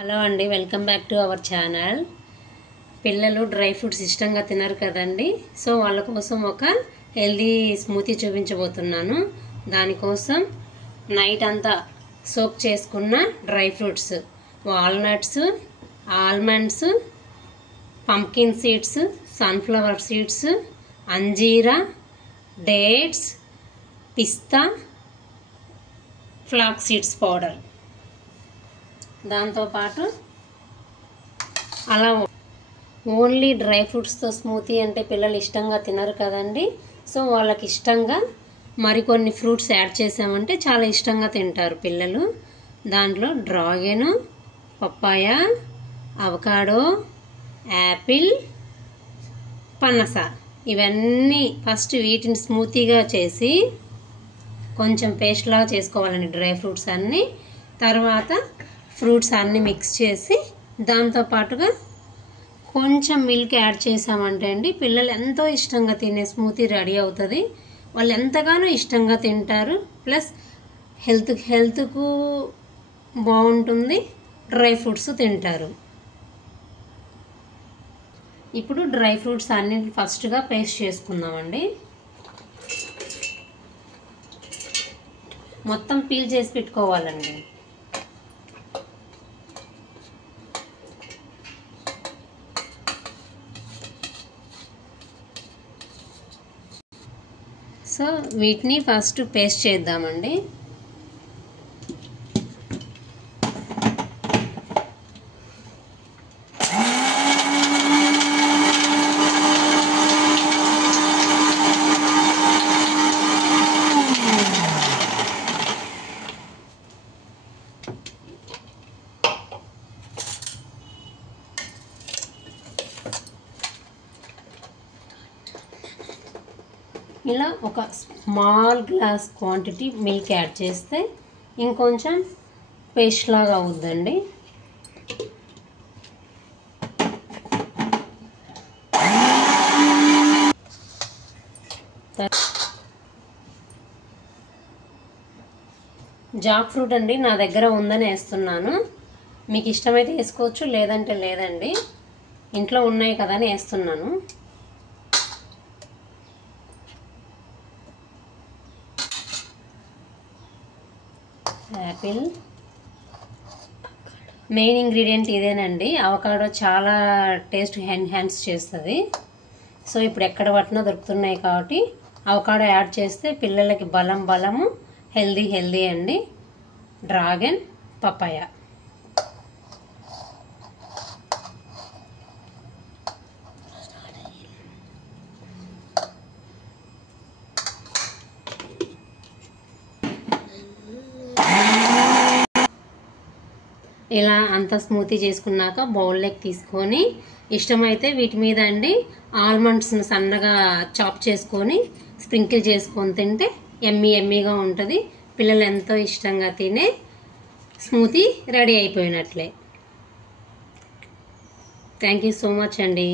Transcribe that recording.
Hello అండి, welcome back to our channel. పిల్లలు dry fruits ఇష్టంగా తినరు కదండి. సో వాళ్ళ కోసం ఒక హెల్దీ స్మూతీ చూపించబోతున్నాను. దానికోసం నైట్ అంతా సోక్ చేసుకున్న dry fruits, walnuts, almonds, pumpkin seeds, sunflower seeds, అంజీరా, డేట్స్, పిస్తా, ఫ్లాక్స్ సీడ్స్ పౌడర్, దాంతోపాటు అలా ఓన్లీ డ్రై ఫ్రూట్స్తో స్మూతీ అంటే పిల్లలు ఇష్టంగా తినరు కదండి. సో వాళ్ళకి ఇష్టంగా మరికొన్ని ఫ్రూట్స్ యాడ్ చేసామంటే చాలా ఇష్టంగా తింటారు పిల్లలు. దాంట్లో డ్రాగన్, పప్పాయ, అవకాడో, యాపిల్, పనస, ఇవన్నీ ఫస్ట్ వీటిని స్మూతీగా చేసి కొంచెం పేస్ట్ లాగా చేసుకోవాలండి డ్రై ఫ్రూట్స్ అన్నీ. తర్వాత ఫ్రూట్స్ అన్నీ మిక్స్ చేసి దాంతోపాటుగా కొంచెం మిల్క్ యాడ్ చేసామంటే అండి పిల్లలు ఎంతో ఇష్టంగా తినే స్మూతీ రెడీ అవుతుంది. వాళ్ళు ఎంతగానో ఇష్టంగా తింటారు. ప్లస్ హెల్త్కు బాగుంటుంది, డ్రై ఫ్రూట్స్ తింటారు. ఇప్పుడు డ్రై ఫ్రూట్స్ అన్ని ఫస్ట్గా పేస్ట్ చేసుకుందామండి. మొత్తం పీల్ చేసి పెట్టుకోవాలండి. సో వీటిని ఫస్ట్ పేస్ట్ చేద్దామండి. ఇలా ఒక small glass quantity milk add చేస్తే ఇంకొంచెం పేస్ట్ లాగా అవుద్దండి. జాక్ ఫ్రూట్ అండి నా దగ్గర ఉందని వేస్తున్నాను. మీకు ఇష్టమైతే వేసుకోవచ్చు, లేదంటే లేదండి. ఇంట్లో ఉన్నాయి కదా అని వేస్తున్నాను. యాపిల్, మెయిన్ ఇంగ్రీడియంట్ ఇదేనండి. అవకాడో చాలా టేస్ట్ ఎన్హాన్స్ చేస్తుంది. సో ఇప్పుడు ఎక్కడ పట్టినా దొరుకుతున్నాయి కాబట్టి అవకాడో యాడ్ చేస్తే పిల్లలకి బలము, హెల్దీ అండి. డ్రాగన్, పపాయ, ఇలా అంతా స్మూతీ చేసుకున్నాక బౌల్లోకి తీసుకొని ఇష్టమైతే వీటి మీద అండి ఆల్మండ్స్ని సన్నగా చాప్ చేసుకొని స్ప్రింకిల్ చేసుకొని తింటే ఎమ్మీగా ఉంటుంది. పిల్లలు ఎంతో ఇష్టంగా తినే స్మూతీ రెడీ అయిపోయినట్లే. థ్యాంక్ యూ సో మచ్ అండి.